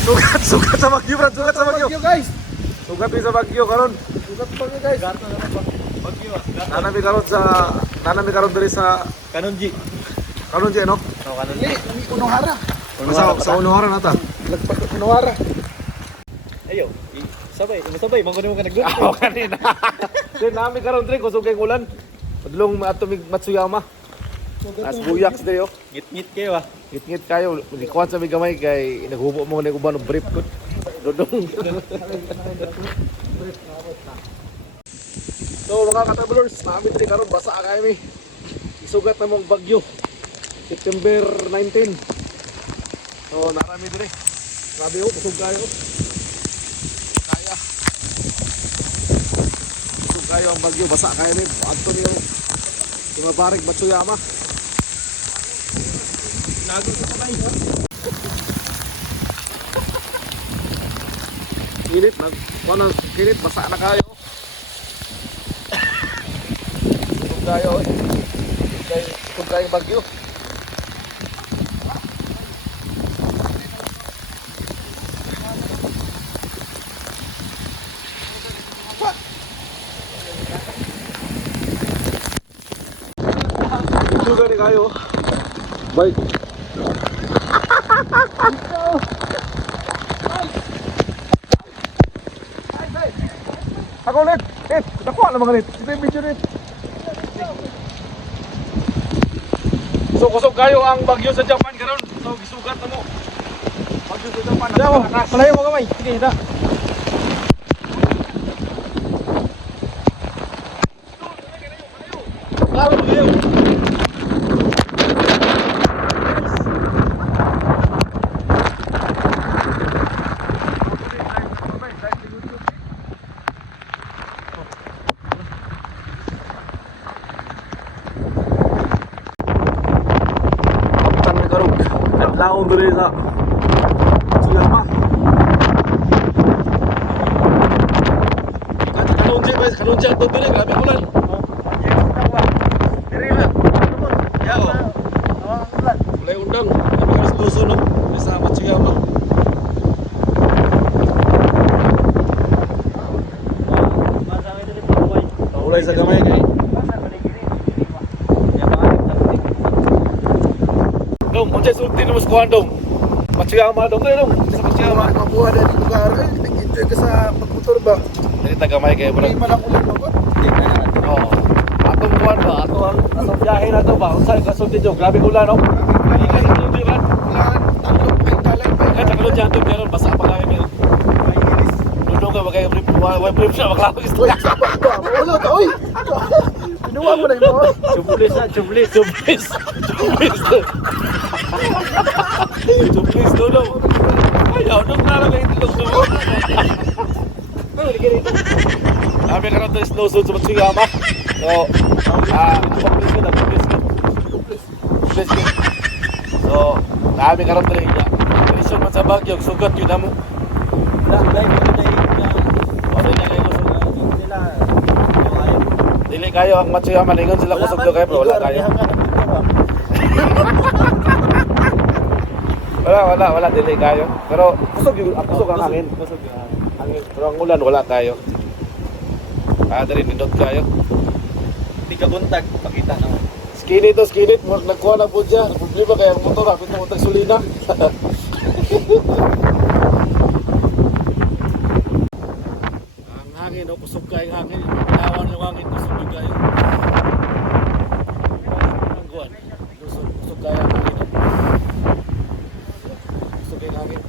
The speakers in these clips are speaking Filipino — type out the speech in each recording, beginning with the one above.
Sugat sa Bagyo, Brad. Sugat sa Bagyo. guys. Sugat din sa Bagyo karon. Sugat pa guys. Bagyo. Nanami karon diri sa Kanunji. Kanunji no? Oh, Kanunji. Dili, Unohara. Sa unuhara nata. Lagpas sa Unohara. Ayo, sabay, mangko nimo ka nagdut. Ako kanina. Din nami karon diri kusog kay ulan. Padulong atomig Matsuyama. As buyaks diri oh. Ngit-ngit kayo ah. Ngit-ngit kayo. Likuan sa may gamay kay naghubo mo na uban og brief ko. Dodong. So mga katravelers, nami diri karon basa kay mi. Isugat na mong Bagyo. September 19. So narami diri. Grabe oh, kusog kayo. Kaya. Kusog kayo ang Bagyo, basa kay mi. Adto niyo. Tumabarig Matsuyama. Lago sa kamay. Kilit na, kilit, basa na kayo. Kusog kayo, kusog kayo Bagyo. Kusog ni kayo. Bye. Ako ulit! Nakuha na mga nit! Ito yung video nit! So kusog kayo ang Bagyo sa Japan karon. So gisugat na mo. Bagyo sa Japan. Malayo mo kamay. Sige, hita. Laro kayo! Laon diri sa Matsuyama. Kanunji guys, kanunji ato diri grabe ulan. Diri na. Yao. Ulay undang, kami ka luso no sa Matsuyama. Ulay sa gamay kay. Dong, unsay sulti mo sa kuan dong? Matsuyama dong kay dong. Sa Matsuyama. Mabuha na yung lugar. Nag-enjoy ka sa pagmotor ba? Dili tagamay kay bro. Hindi man ang ulan ba? Oo. Atong kuan ba? Atong biyahe na to ba? Unsay ka sulti jo? Grabe ulan no. Ikan sulti ba? Ulan, tanglop ay talay pa. Kaya tagalog dyan ito, pero basa pa kami yun. Lulong ka, magkaya brief na, maklapag gusto ka. Wala ka, oy! Pinuha mo na yung mga. Chublis na, chublis. Chublis, lulong. Ayaw, nung nalang yung lulong. Kami ka rin ito snowsuit sa Matsuyama. So, chublis ko. So, kami ka rin ito. Kondisyon man sa Bagyo, sugat yun na mo. Dili kayo ang Matsuyama, lingon sila kusog daw kayo, pero wala kayo. Wala, dili kayo. Pero kusog ang hangin. Pero ang ulan, wala kayo. Kada rin nindot kayo. Hindi ka buntag, pakita na. Skinny, nagkuha na po dyan. Problema kaya ang motor, hapit na motor sulina. Ang hangin, no? Kusog kayo ang hangin. Pinawan yung hangin, kusog kayo. Ang kuhan, kusog kayo ang hangin. No? Kusog kayo ang hangin.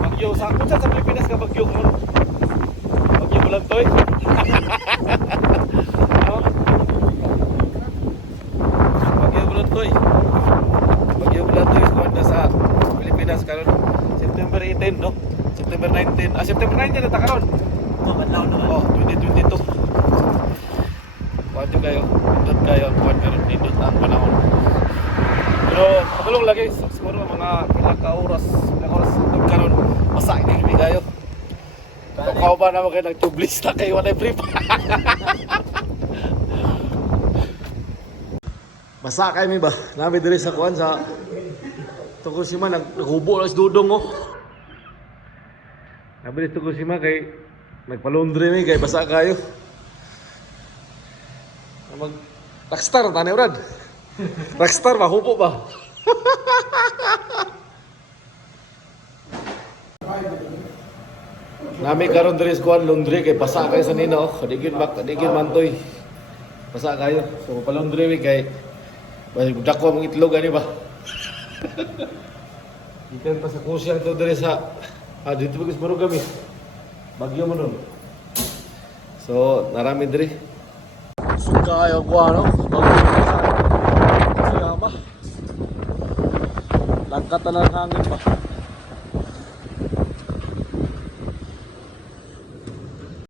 Bagyo, kung saan sa Pilipinas ka bagyo mo? Bagyo bulan to eh. Bagyo Bulantoy is sa Pilipinas karon September 18 no? September 19. September 19 na ta karon. Madlaw naman. Oh, 2022. Wadyo kayo, pindot kayo ang kuwan karon pindot ang panahon. Pero patulong lagi siguro mga ilang oras karon basa ini kayo. Kung ba naman kayo nag-tublis na kayo wala brief. Basa kay mi ba? Nami diri sa kuan sa Tokushima naghubo lang si Dudong oh. Nabilis Tokushima kay nagpalundre ni kay basa kayo. Mag Rockstar tani Brad. Rockstar ba hubo ba? Nami karon diri sa kuan laundry kay basa kayo sa nina oh. Kadigin mantoy. Basa kayo. So palundry mi kay dako ang itlog ani ba. Ikan pa sa kusyang to diri sa dito bagis maro kami. Bagyo mo nun. So narami diri. Suka kayo ko ano. Sigama. Langkatan ng hangin ba.